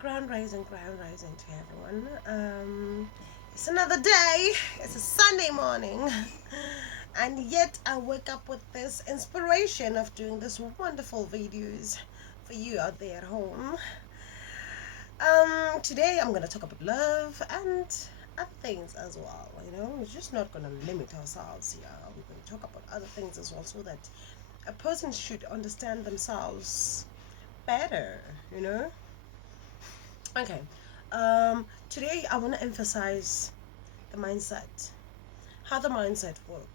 Ground rising to everyone. It's another day. It's a Sunday morning, and yet I wake up with this inspiration of doing this wonderful videos for you out there at home. Today I'm gonna talk about love and other things as well. We're just not gonna limit ourselves here. We're gonna talk about other things as well, so that a person should understand themselves better. Okay. Today I want to emphasize the mindset. How the mindset work.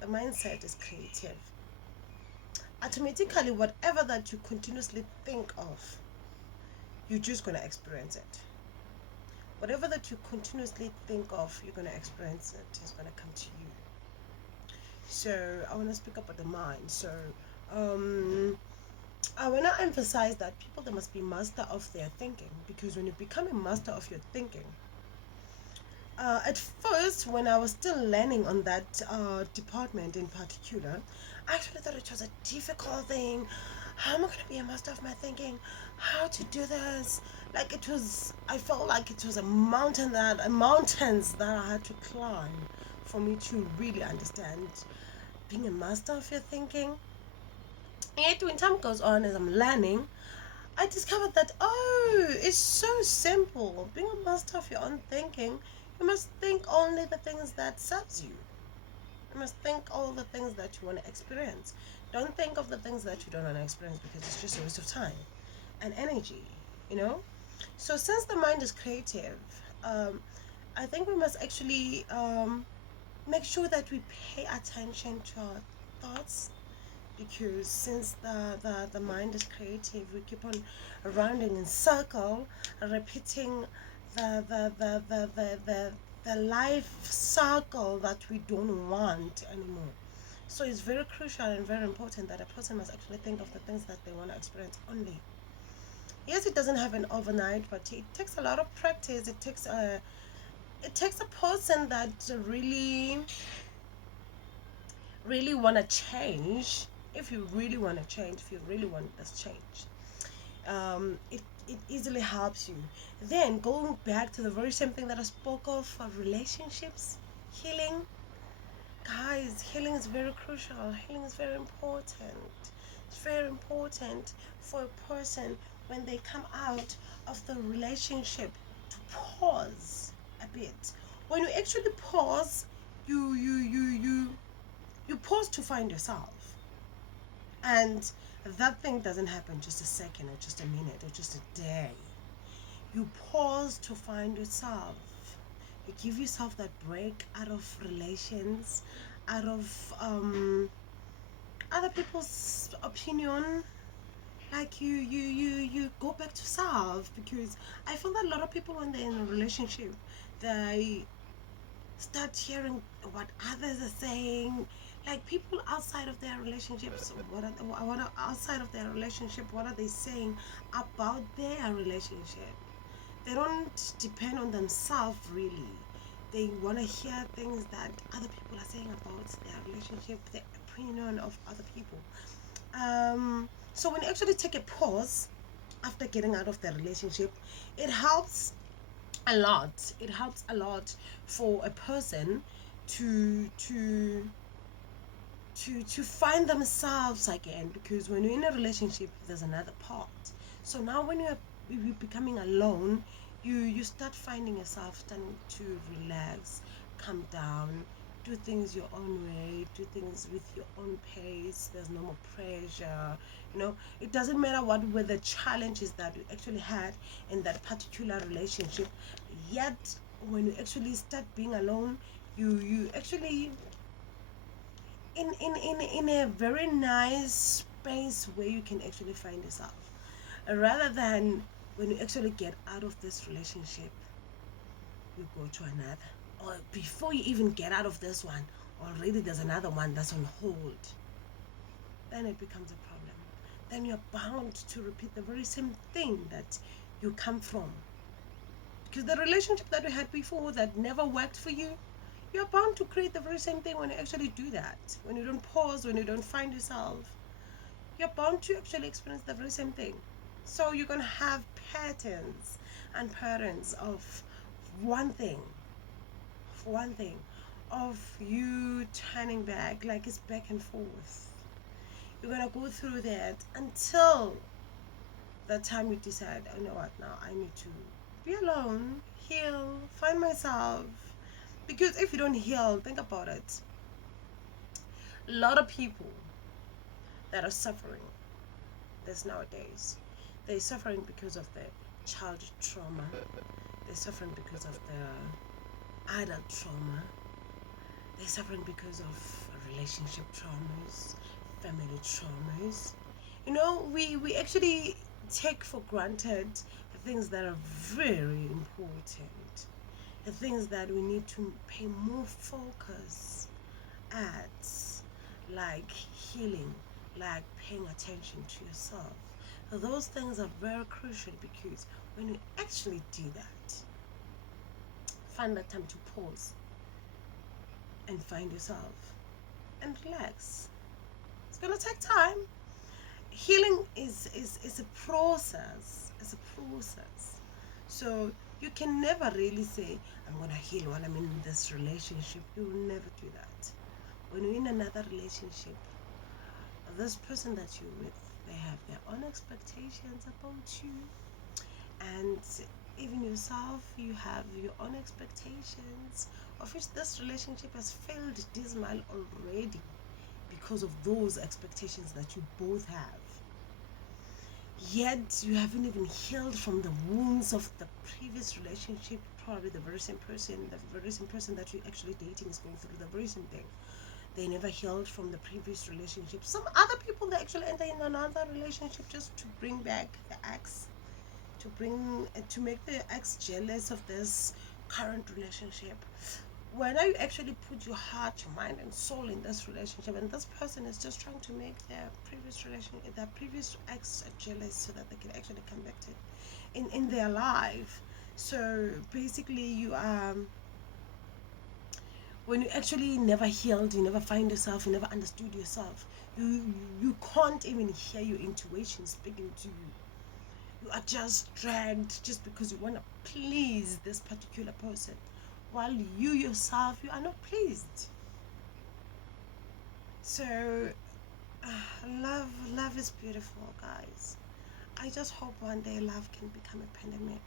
The mindset is creative. Automatically, whatever that you continuously think of, you're just gonna experience it. Whatever that you continuously think of, you're gonna experience it. It's gonna come to you. So I want to speak about the mind. So I want to emphasize that people, they must be master of their thinking, because when you become a master of your thinking, at first, when I was still learning on that department in particular, I actually thought it was a difficult thing. How am I going to be a master of my thinking? How to do this? Like, I felt like it was mountains that I had to climb for me to really understand being a master of your thinking. Yet, when time goes on, as I'm learning, I discovered that, it's so simple. Being a master of your own thinking, you must think only the things that serves you. You must think all the things that you want to experience. Don't think of the things that you don't want to experience, because it's just a waste of time and energy. So since the mind is creative, I think we must actually make sure that we pay attention to our thoughts, because since the mind is creative, we keep on rounding in circle, repeating the life circle that we don't want anymore. So it's very crucial and very important that a person must actually think of the things that they want to experience only. Yes, it doesn't happen overnight, but it takes a lot of practice. It takes a person that really want to change. If you really want to change, if you really want this change, it easily helps you. Then going back to the very same thing that I spoke of relationships, healing. Guys, healing is very crucial. Healing is very important. It's very important for a person, when they come out of the relationship, to pause a bit. When you actually pause, you pause to find yourself. And that thing doesn't happen just a second or just a minute or just a day. You pause to find yourself. You give yourself that break out of relations, out of other people's opinion. Like you go back to self, because I feel that a lot of people, when they're in a relationship, they start hearing what others are saying. Like, people outside of their relationships, outside of their relationship, what are they saying about their relationship? They don't depend on themselves, really. They want to hear things that other people are saying about their relationship, the opinion of other people. So when you actually take a pause after getting out of the relationship, it helps a lot. It helps a lot for a person to find themselves again, because when you're in a relationship, there's another part. So now when you're becoming alone, you start finding yourself starting to relax, calm down, do things your own way, do things with your own pace. There's no more pressure. It doesn't matter what were the challenges that you actually had in that particular relationship. Yet when you actually start being alone, you actually in a very nice space where you can actually find yourself, rather than when you actually get out of this relationship, you go to another, or before you even get out of this one, already there's another one that's on hold. Then it becomes a problem. Then you're bound to repeat the very same thing that you come from, because the relationship that you had before that never worked for you, you're bound to create the very same thing when you actually do that. When you don't pause, when you don't find yourself, you're bound to actually experience the very same thing. So you're gonna have patterns and patterns of one thing, one thing, of you turning back, like it's back and forth. You're gonna go through that until the time you decide, oh, you know what, now I need to be alone, heal, find myself. Because if you don't heal, think about it. A lot of people that are suffering this nowadays, they're suffering because of their childhood trauma. They're suffering because of their adult trauma. They're suffering because of relationship traumas, family traumas. You know, we actually take for granted the things that are very important, the things that we need to pay more focus at, like healing, like paying attention to yourself. Those things are very crucial because when you actually do that, find that time to pause and find yourself and relax. It's gonna take time. Healing is a process. It's a process. So you can never really say, I'm gonna heal when I'm in this relationship. You will never do that. When you're in another relationship, this person that you're with, they have their own expectations about you, and even yourself, you have your own expectations, of which this relationship has failed dismal already because of those expectations that you both have. Yet you haven't even healed from the wounds of the previous relationship. Probably the very same person that you're actually dating is going through the very same thing. They never healed from the previous relationship. Some other people, they actually enter in another relationship just to bring back the ex, to make the ex jealous of this current relationship. When you actually put your heart, your mind, and soul in this relationship, and this person is just trying to make their previous ex jealous, so that they can actually come back to in their life. So basically, when you actually never healed, you never find yourself, you never understood yourself, you can't even hear your intuition speaking to you. You are just dragged just because you want to please this particular person, while you yourself, you are not pleased. So love is beautiful, guys. I just hope one day love can become a pandemic.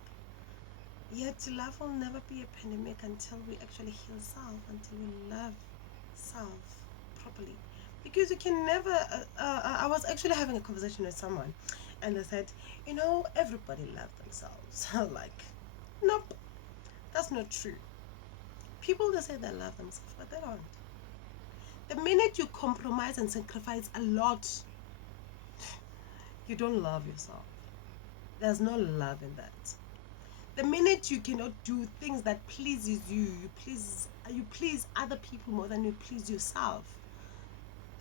Yet love will never be a pandemic until we actually heal self, until we love self properly. Because you can never. I was actually having a conversation with someone, and they said, everybody loves themselves. Like, nope, that's not true. People, they say they love themselves, but they don't. The minute you compromise and sacrifice a lot, you don't love yourself. There's no love in that. The minute you cannot do things that pleases you, you please other people more than you please yourself,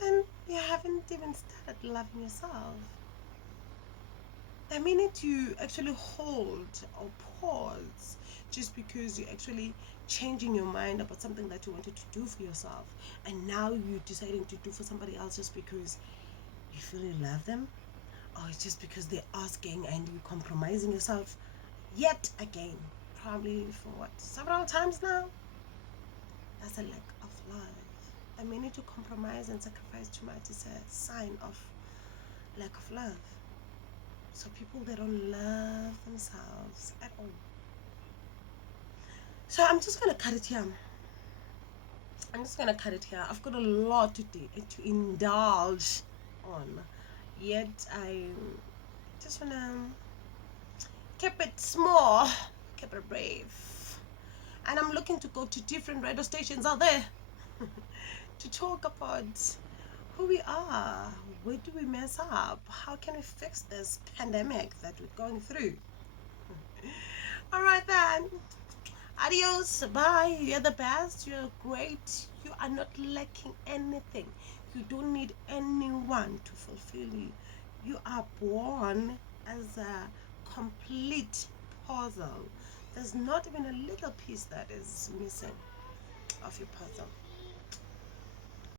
then you haven't even started loving yourself. The minute you actually hold or pause just because you're actually changing your mind about something that you wanted to do for yourself, and now you're deciding to do for somebody else just because you feel you love them, or it's just because they're asking and you're compromising yourself yet again, probably for what, several times now, that's a lack of love. The minute you compromise and sacrifice too much is a sign of lack of love. So people, they don't love themselves at all. So I'm just gonna cut it here. I've got a lot to indulge on. Yet I just wanna keep it small, keep it brief. And I'm looking to go to different radio stations out there to talk about who we are, where do we mess up, how can we fix this pandemic that we're going through. All right then. Adios. Bye. You're the best. You're great. You are not lacking anything. You don't need anyone to fulfill you. You are born as a complete puzzle. There's not even a little piece that is missing of your puzzle.